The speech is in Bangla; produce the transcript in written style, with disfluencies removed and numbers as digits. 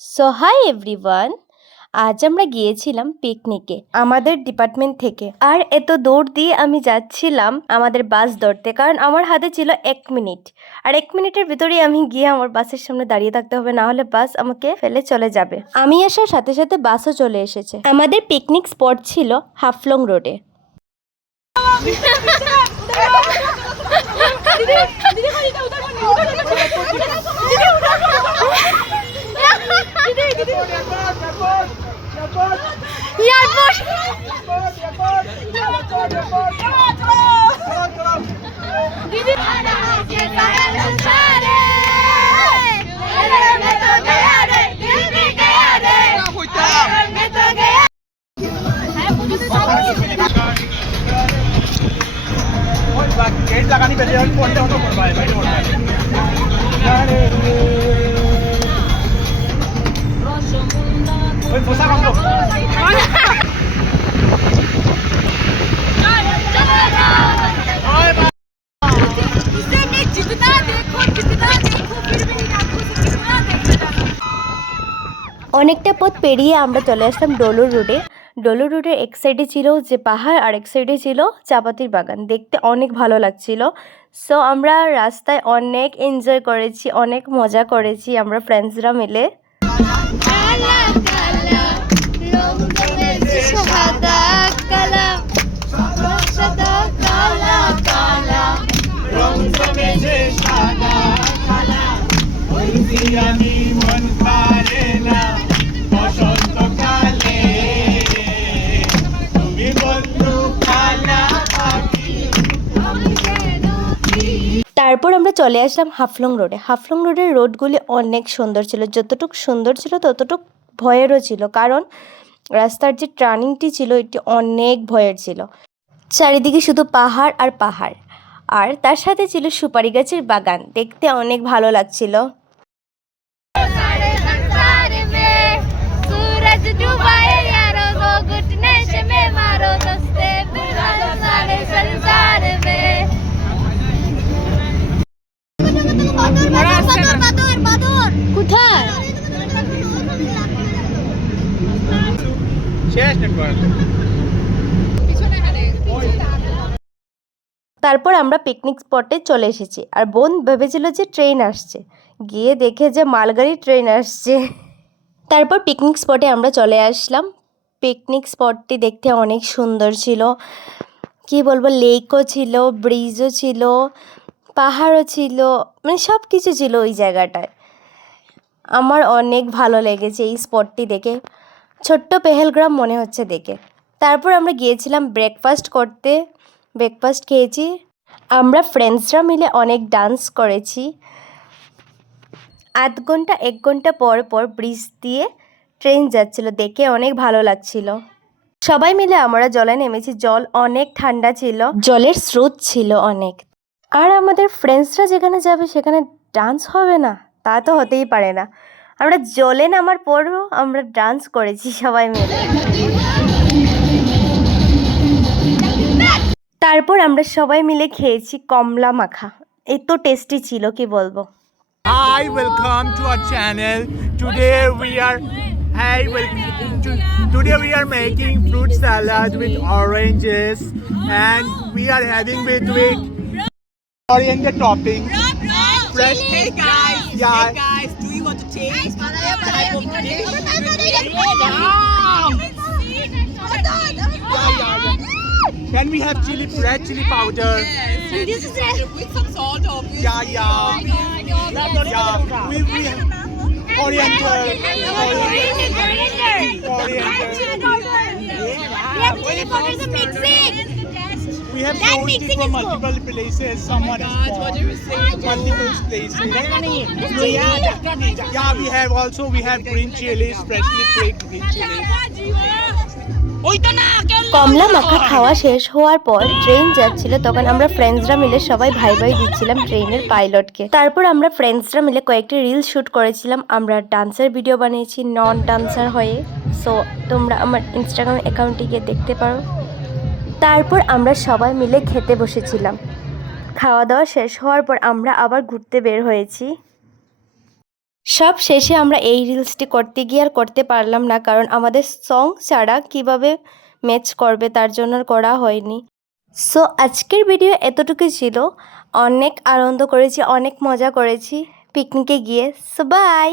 সো হাই এভরিওয়ান, আজ আমরা গিয়েছিলাম পিকনিকে আমাদের ডিপার্টমেন্ট থেকে। আর এত দৌড় দিয়ে আমি যাচ্ছিলাম আমাদের বাস ধরতে, কারণ আমার হাতে ছিল 1 মিনিট। আর 1 মিনিটের ভিতরেই আমি গিয়ে আমার বাসের সামনে দাঁড়িয়ে থাকতে হবে, না হলে বাস আমাকে ফেলে চলে যাবে। আমি আসার সাথে সাথে বাসও চলে এসেছে। আমাদের পিকনিক স্পট ছিল হাফলং রোডে। অনেকটা পথ পেরিয়ে আমরা চলে আসলাম ডলুর রোডে। ডলুর রোডের এক সাইডে ছিল যে পাহাড়, আর এক সাইডে ছিল চা পাতির বাগান। দেখতে অনেক ভালো লাগছিল। সো আমরা রাস্তায় অনেক এনজয় করেছি, অনেক মজা করেছি আমরা ফ্রেন্ডসরা মিলে। তারপর আমরা চলে আসলাম হাফলং রোডে। হাফলং রোডের রোডগুলি অনেক সুন্দর ছিল, যতটুকু সুন্দর ছিল ততটুক ভয়েরও ছিল, কারণ রাস্তার যে টার্নিংটি ছিল এটি অনেক ভয়ের ছিল। চারিদিকে শুধু পাহাড় আর পাহাড়, আর তার সাথে ছিল সুপারি গাছের বাগান। দেখতে অনেক ভালো লাগছিল। তারপর আমরা পিকনিক স্পটে চলে এসেছি, আর বোন ভেবেছিল যে ট্রেন আসছে, গিয়ে দেখে যে মালগাড়ি ট্রেন আসছে। তারপর পিকনিক স্পটে আমরা চলে আসলাম। পিকনিক স্পটটি দেখতে অনেক সুন্দর ছিল, কি বলবো, লেকও ছিল, ব্রিজও ছিল, পাহাড়ও ছিল, মানে সব কিছু ছিল ওই জায়গাটায়। আমার অনেক ভালো লেগেছে এই স্পটটি দেখে, ছোট্ট পেহেলগ্রাম মনে হচ্ছে দেখে। তারপর আমরা গিয়েছিলাম ব্রেকফাস্ট করতে। ব্রেকফাস্ট খেয়েছি, আমরা ফ্রেন্ডসরা মিলে অনেক ডান্স করেছি। আধ ঘন্টা 1 ঘন্টা পর পর ব্রিজ দিয়ে ট্রেন যাচ্ছিল, দেখে অনেক ভালো লাগছিল। সবাই মিলে আমরা জলে নেমেছি, জল অনেক ঠান্ডা ছিল, জলের স্রোত ছিল অনেক। আর আমাদের ফ্রেন্ডসরা যেখানে যাবে সেখানে ডান্স হবে না, তা তো হতেই পারে না। আমরা জলে নামার পরও আমরা ডান্স করেছি সবাই মিলে। তারপর আমরা সবাই মিলে খেয়েছি কমলা মাখা, এত টেস্টি ছিল কি বলবো। Hi, welcome to our channel. Today we are making fruit salad with oranges, and we are having with coriander topping. Fresh. Hey guys, Yeah. hey guys, do you want to taste what type of dish? Can we have red chili powder? Yes, with some salt, obviously. Yeah. Yeah. We have coriander. We have sold it from multiple places. Someone has bought multiple places. Yeah, we have green chilies, freshly baked green chilies. কমলা মাখা খাওয়া শেষ হওয়ার পর ট্রেন যাচ্ছিল, তখন আমরা ফ্রেন্ডসরা মিলে সবাই ভাই ভাই দিচ্ছিলাম ট্রেনের পাইলটকে। তারপর আমরা ফ্রেন্ডসরা মিলে কয়েকটি রিল শ্যুট করেছিলাম। আমরা ডান্সার ভিডিও বানিয়েছি নন ডান্সার হয়ে, সো তোমরা আমার ইনস্টাগ্রাম অ্যাকাউন্টে গিয়ে দেখতে পারো। তারপর আমরা সবাই মিলে খেতে বসেছিলাম। খাওয়া দাওয়া শেষ হওয়ার পর আমরা আবার ঘুরতে বের হয়েছি। সব শেষে আমরা এই রিলসটি করতে গিয়ে আর করতে পারলাম না, কারণ আমাদের সং ছাড়া কিভাবে ম্যাচ করবে তার জন্য আর করা হয়নি। সো আজকের ভিডিও এতটুকুই ছিল। অনেক আনন্দ করেছি, অনেক মজা করেছি পিকনিকে গিয়ে। So by.